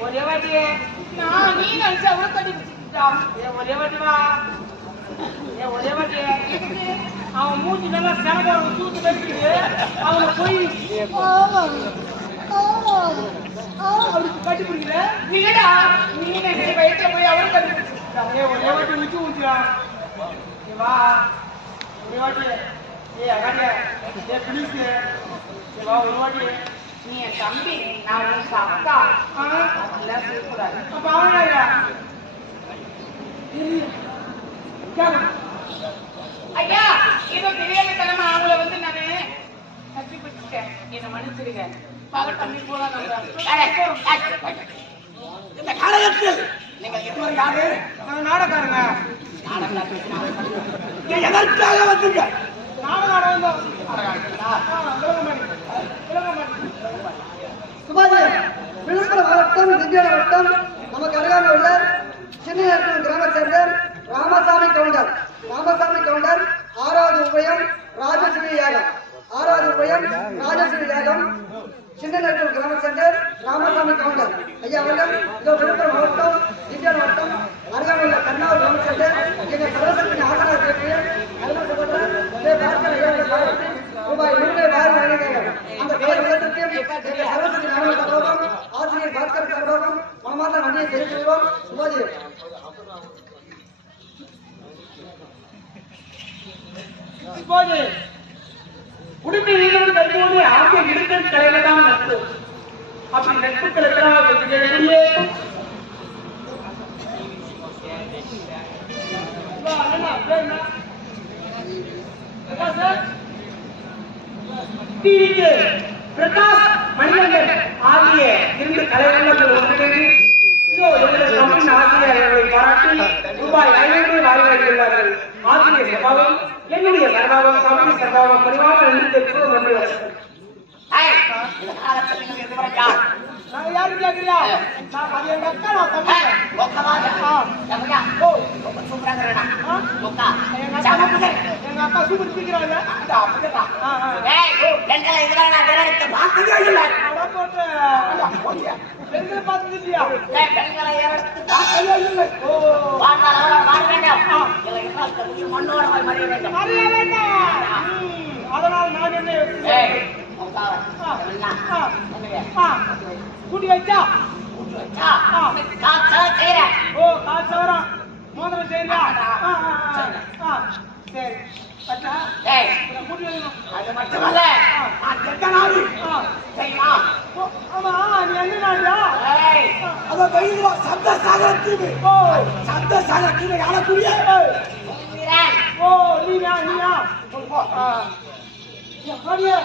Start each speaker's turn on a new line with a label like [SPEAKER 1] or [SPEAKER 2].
[SPEAKER 1] ஒரே வாட்டி
[SPEAKER 2] நான் நீ நினைச்சா அவ்வளவு கட்டி பிடிச்சிட்டா
[SPEAKER 1] ஒரே வாட்டி வா ஒரே வாட்டி அவன் மூஞ்சி நல்லா சேவை தூத்து கட்டிட்டு அவனை போய் அவருக்கு கட்டி பிடிக்கல
[SPEAKER 2] இல்லடா நீ நினைச்சு வயிற்ற போய் அவரும் கட்டி
[SPEAKER 1] பிடிச்சிட்டான் ஒரே வாட்டி மிச்சு ஊஞ்சிடான் வா ஒரே வாட்டி. ஏ அகாடியா
[SPEAKER 2] நீ என் தம்பி நான் உனக்கு அக்கா. அப்படிலாம் சொல்லக்கூடாது.
[SPEAKER 1] அப்ப
[SPEAKER 2] ஐயா ஏதோ தெரியாமத்தனமா அவங்கள வந்து நானு கட்டி என்ன மன்னிச்சிடுங்க. பகல் தம்பி போல
[SPEAKER 3] இந்த காலகட்டத்தில் நீங்கள் யாரு?
[SPEAKER 1] நாங்க நாடகாரங்க
[SPEAKER 3] எதற்காக வந்தீங்க?
[SPEAKER 4] விழுப்புரம் மாவட்டம் திண்டிவன நமக்கு அருகாமல் உள்ள சின்ன கிராம சேர்ந்த ராமசாமி கவுண்டர். ராமசாமி கவுண்டர் ஆறாவது உபயம் ராஜஸ்ரீ யாகம். ஆறாவது உபயம் ராஜஸ்ரீ யாகம். சின்ன நெட்டூர் கிராம சேர்ந்த ராமசாமி கவுண்டர். ஐயா அவர்கள் இதோ விழுப்புரம்
[SPEAKER 1] வீடு கட்டுவது ஆகிய இருக்கிற கலையில தான் நட்பு அப்படி நட்புகள் எல்லாம் வச்சுக்கக்கூடிய பிரகாஷ் மணிகண்டன் ஆகிய இரண்டு கலைவல்லங்கள் ஒன்றிணைந்து ஆசிரியர்களை பாராட்டி ரூபாய் ஐநூறு வாழ்வார்கள் ஆசிரியர் சபாவும் என்னுடைய சர்வாவும் தமிழ் சர்வாவும் பரிவாக நன்றி நன்றி
[SPEAKER 3] இந்த காலத்தில் நீங்கள் இருவர் யார்
[SPEAKER 1] நாங்க யாரு கேக்குறியா நான் அது எங்க அக்கா நான்
[SPEAKER 3] எவ்வளோ ஓ ஒக்கா
[SPEAKER 1] அக்கா சூப்பர்
[SPEAKER 3] அப்படிதான்
[SPEAKER 1] ஆ, ஆ.
[SPEAKER 3] ஏய் பெண்களை இதெல்லாம் நான் விரலிட்டு பார்த்ததே இல்லை.
[SPEAKER 1] அட போட்டு பெண்களை பார்த்தது இல்லையா?
[SPEAKER 3] ஏய், பெண்களை விரலிட்டு பார்த்ததே இல்லை.
[SPEAKER 1] ஓ.
[SPEAKER 3] அவர்கள் வாழ வேண்டாம். இல்லை மண்ணோட போய் மறிய வேண்டும்.
[SPEAKER 1] அறிய வேண்டாம். அதனால் நான் என்ன
[SPEAKER 3] ஏய்
[SPEAKER 1] கூட்டி வச்சா?
[SPEAKER 3] கூட்டு வச்சா?
[SPEAKER 1] ஓ காசு மோதிரம் சரி வச்சா
[SPEAKER 3] ஏய்
[SPEAKER 1] அப்புறம் கூட்டி வைக்கணும்
[SPEAKER 3] அது மட்டுமல்ல நான் கெட்ட நாடு
[SPEAKER 1] ஆ,
[SPEAKER 3] தெரியுமா
[SPEAKER 1] ஓ, ஆமா நீ எந்த நாடுடா
[SPEAKER 3] ஏய் அத வெயில்வா சந்த சாகர தீவு
[SPEAKER 1] ஓ
[SPEAKER 3] சந்த சாகர தீவை ஆளக்கூடிய
[SPEAKER 1] ஓ நீயா நீயா
[SPEAKER 3] சொல்லுவோம்
[SPEAKER 1] ஆ. எப்படியே